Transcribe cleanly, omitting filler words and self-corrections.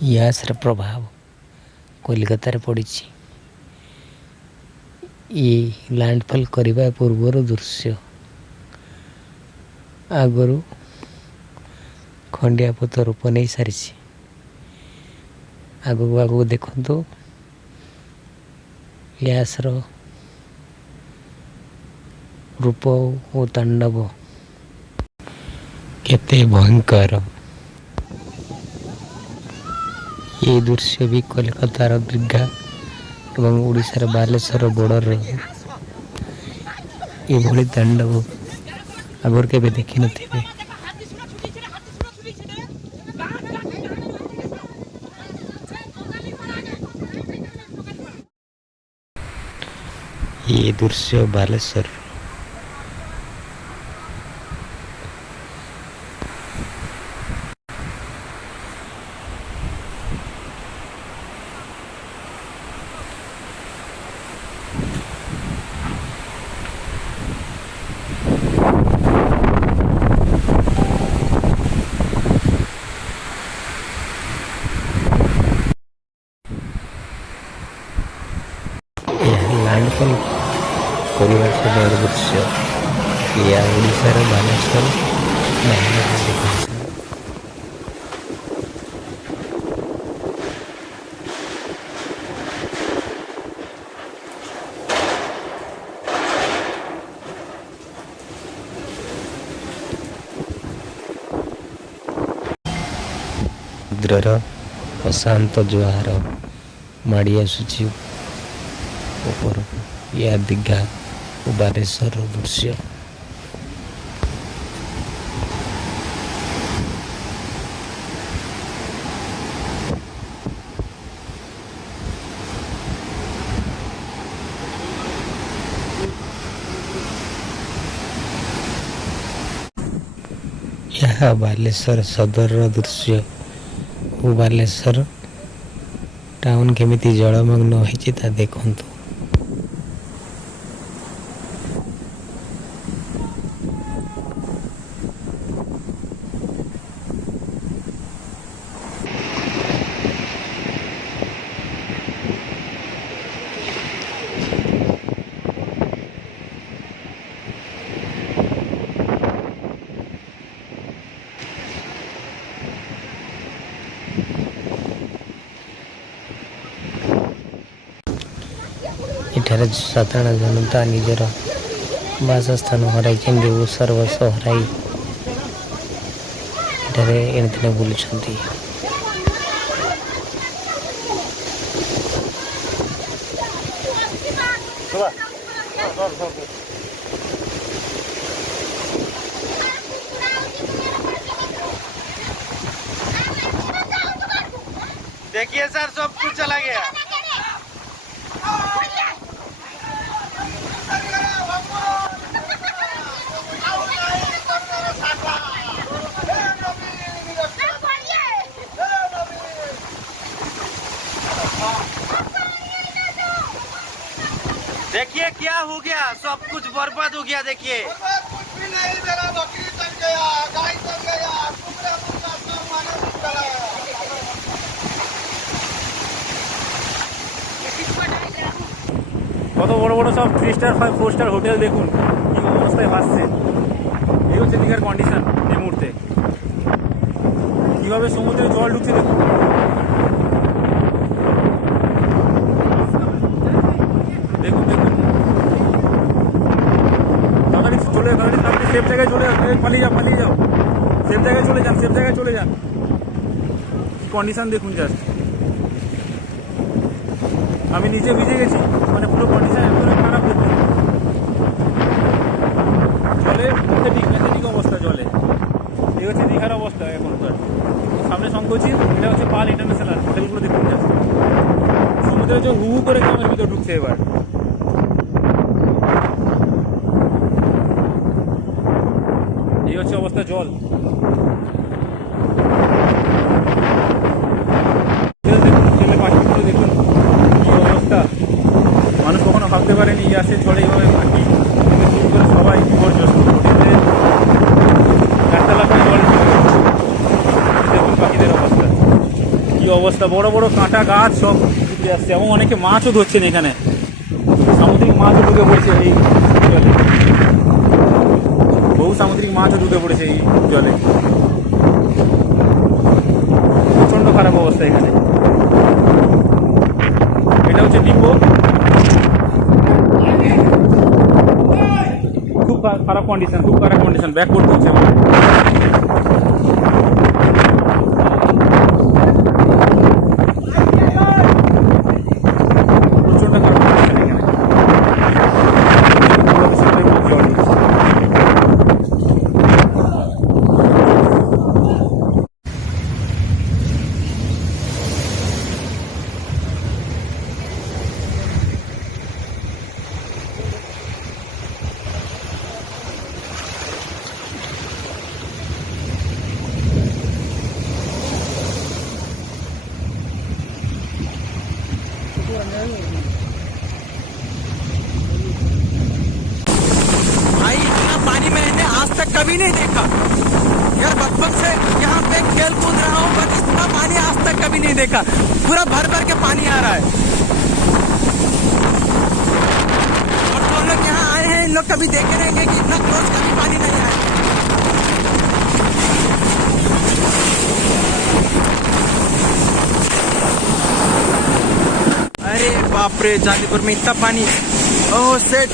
यासर प्रभाव कोलकाता पड़ी। ये लैंडफॉल करने पूर्वर दृश्य आगु खंडियापुत रूप नहीं सारी। आगू आगू देखु यासर रूप और तांडव केते भयंकर। ये दृश्य भी कोलकातार दीर्घा एवं उड़ीसार बालेश्वर बॉर्डर ये तांडव आगर के देखी नथिबे। ये दृश्य बालेश्वर लैंडफॉल करने समय दृश्य या ओडिशार बालेश्वर समुद्रर अशांत जुआर माड़ी आसुची ऊपर या दीघा और बालेश्वर दृश्य। यह बालेश्वर सदर दृश्य और बालेश्वर टाउन केमिति जलमग्न होइछि ता देखंतु। इठारे साधारण जनता निजर बासस्थान हराई सर्वस्व हराई इठारे एने बुलुछंती। देखिए सर सब कुछ चला गया। देखिए क्या हो गया, सब कुछ बर्बाद हो गया। देखिए कुछ भी नहीं मेरा बकरी चल गया, गाय चल गया, कुकड़ा मुर्गा सब माने चला। কত বড় বড় সব 3 স্টার 4 স্টার হোটেল দেখুন কি অবস্থায় ভাসছে। এই হচ্ছে দীঘার কন্ডিশন এই মুহূর্তে। কিভাবে সমুদ্রে জল ঢুকছে দেখুন। দেখুন দেখুন তাড়াতাড়ি চলে তাড়াতাড়ি সেফ জায়গায় চলে যান। পালিয়ে যাও সেফ জায়গায় চলে যান। কন্ডিশন দেখুন জাস্ট। আমি নিচে ভিজে গেছি, মানে পুরো কন্ডিশন একেবারে খারাপ। দেখুন জলে প্যাথেটিক অবস্থা জলে। এই হচ্ছে দীঘার অবস্থা এখনকার। সামনে শঙ্কোচি, এটা হচ্ছে পাল ইন্টারন্যাশনাল। হোটেলগুলো দেখুন জাস্ট। সমুদ্রে যে হু করে গ্রামের ভিতর ঢুকছে এবার। এই হচ্ছে অবস্থা জল। দেখুন কি অবস্থা। মানুষ কখনো ভাবতে পারেনি আসে ঝড়ে এইভাবে মাটি করে সবাই বিপর্যস্ত। একতলা করে জল। দেখুন পাখিদের অবস্থা কি অবস্থা, বড় বড় কাঁটা গাছ সব উঠে আসছে এবং অনেকে মাছও ধরছেন এখানে, সামুদ্রিক মাছও ঢুকে পড়ছে এই জলে, বহু সামুদ্রিক মাছও ঢুকে পড়েছে এই জলে। প্রচন্ড খারাপ অবস্থা এখানে। এটা হচ্ছে ডিপো, খুব খারাপ কন্ডিশন, খুব খারাপ কন্ডিশন, ব্যাক করতে হচ্ছে আমাদের। প্রচন্ড খারাপ কন্ডিশন এখানে, জল উঠছে। भाई इतना पानी मैंने आज तक कभी नहीं देखा यार। बचपन से यहाँ पे खेल कूद रहा हूँ, बट इतना पानी आज तक कभी नहीं देखा। पूरा भर भर के पानी आ रहा है। और जो लोग यहाँ आए हैं इन लोग कभी देखे रहेंगे कि इतना क्लोज कभी पानी नहीं आया। अरे बाप रे, जादीपुर में इतना पानी। ओह सेट